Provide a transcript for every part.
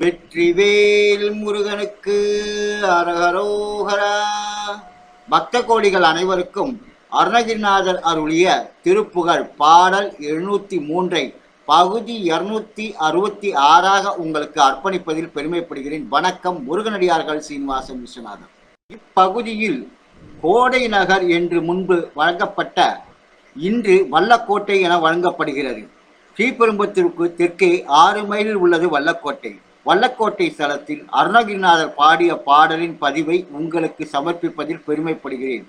வெற்றிவேல் முருகனுக்கு அரகரோகரா பக்த கோடிகள் அனைவருக்கும் அருணகிரிநாதர் அருளிய திருப்புகழ் பாடல் எழுநூத்தி மூன்றை பகுதி இருநூத்தி அறுபத்தி ஆறாக உங்களுக்கு அர்ப்பணிப்பதில் பெருமைப்படுகிறேன். வணக்கம் முருகனடியார்கள் சீனிவாசன் விஸ்வநாதன். இப்பகுதியில் கோடை நகர் என்று முன்பு வழங்கப்பட்ட இன்று வல்லக்கோட்டை என வழங்கப்படுகிறது. ஸ்ரீபெரும்புத்தூருக்கு தெற்கே ஆறு மைலில் உள்ளது வல்லக்கோட்டை. வல்லக்கோட்டை ஸ்தலத்தில் அருணகிரிநாதர் பாடிய பாடலின் பதிவை உங்களுக்கு சமர்ப்பிப்பதில் பெருமைப்படுகிறேன்.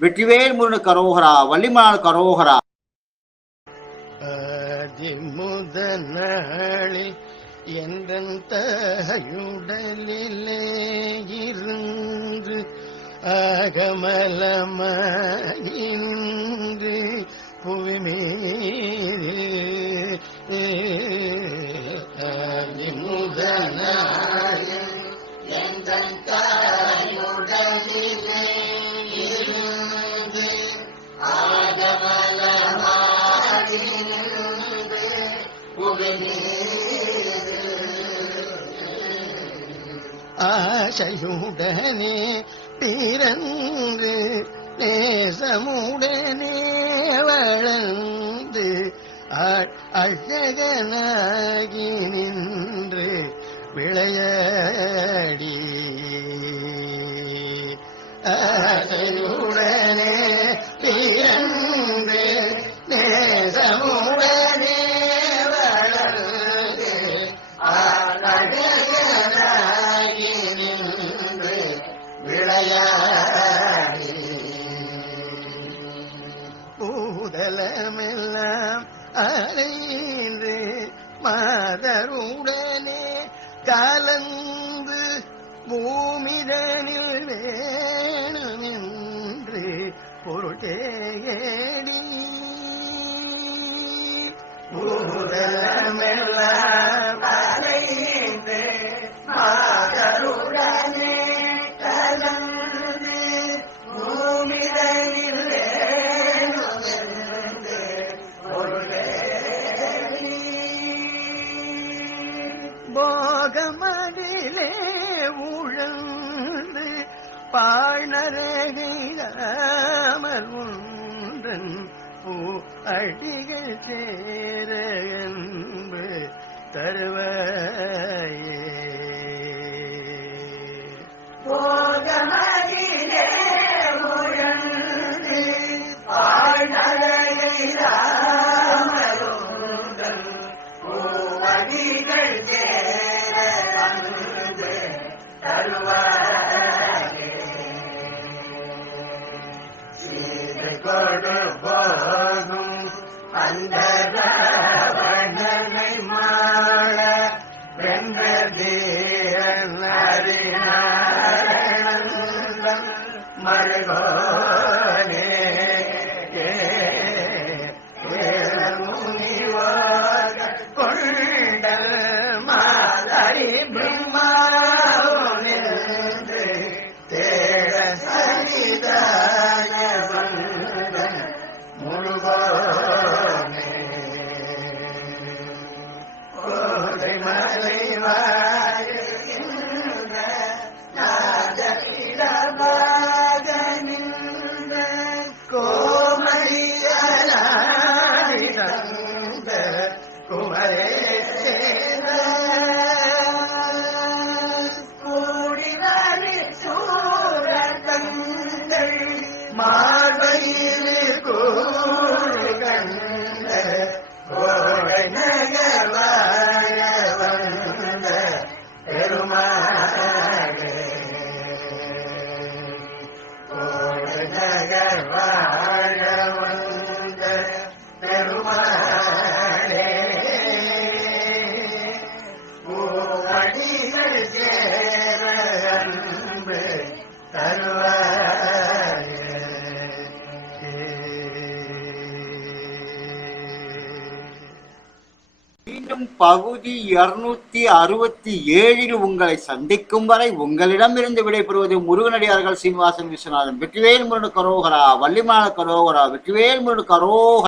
வெற்றிவேல் முருகன் கரோகரா வள்ளிமலால் கரோகரா. ஆதி முதனாளில் என்றன் இருந்து அகமலமாயின்று புவிமே ஆசையுடனே பிறந்து நேசமுடனே வளர்ந்து அழகனாகி நின்று விளையாடி கலந்து பூமிதனில் வேணுமென்று அலைந்து மாதருடனே கலந்து பூமிதனில் வேணுமென்று பாகமடிலே தேடி போகமதிலே உழந்து பாழ்நரகையாமல் ஒன்றன் பூ அடிகள் சேர தருவ சீதை அந்த வண்ணனை மாள வென்ற தீரன் அறிநாரணந்தம் மருகோனே மீண்டும் பகுதி இருநூத்தி அறுபத்தி ஏழில் உங்களை சந்திக்கும் வரை உங்களிடமிருந்து விடைபெறுவது முருகனடியார்கள் சீனிவாசன் விஸ்வநாதன். வெற்றிவேல் முருகன் கரோகரா வள்ளிமான கரோகரா வெற்றிவேல் முருகன் கரோகரா.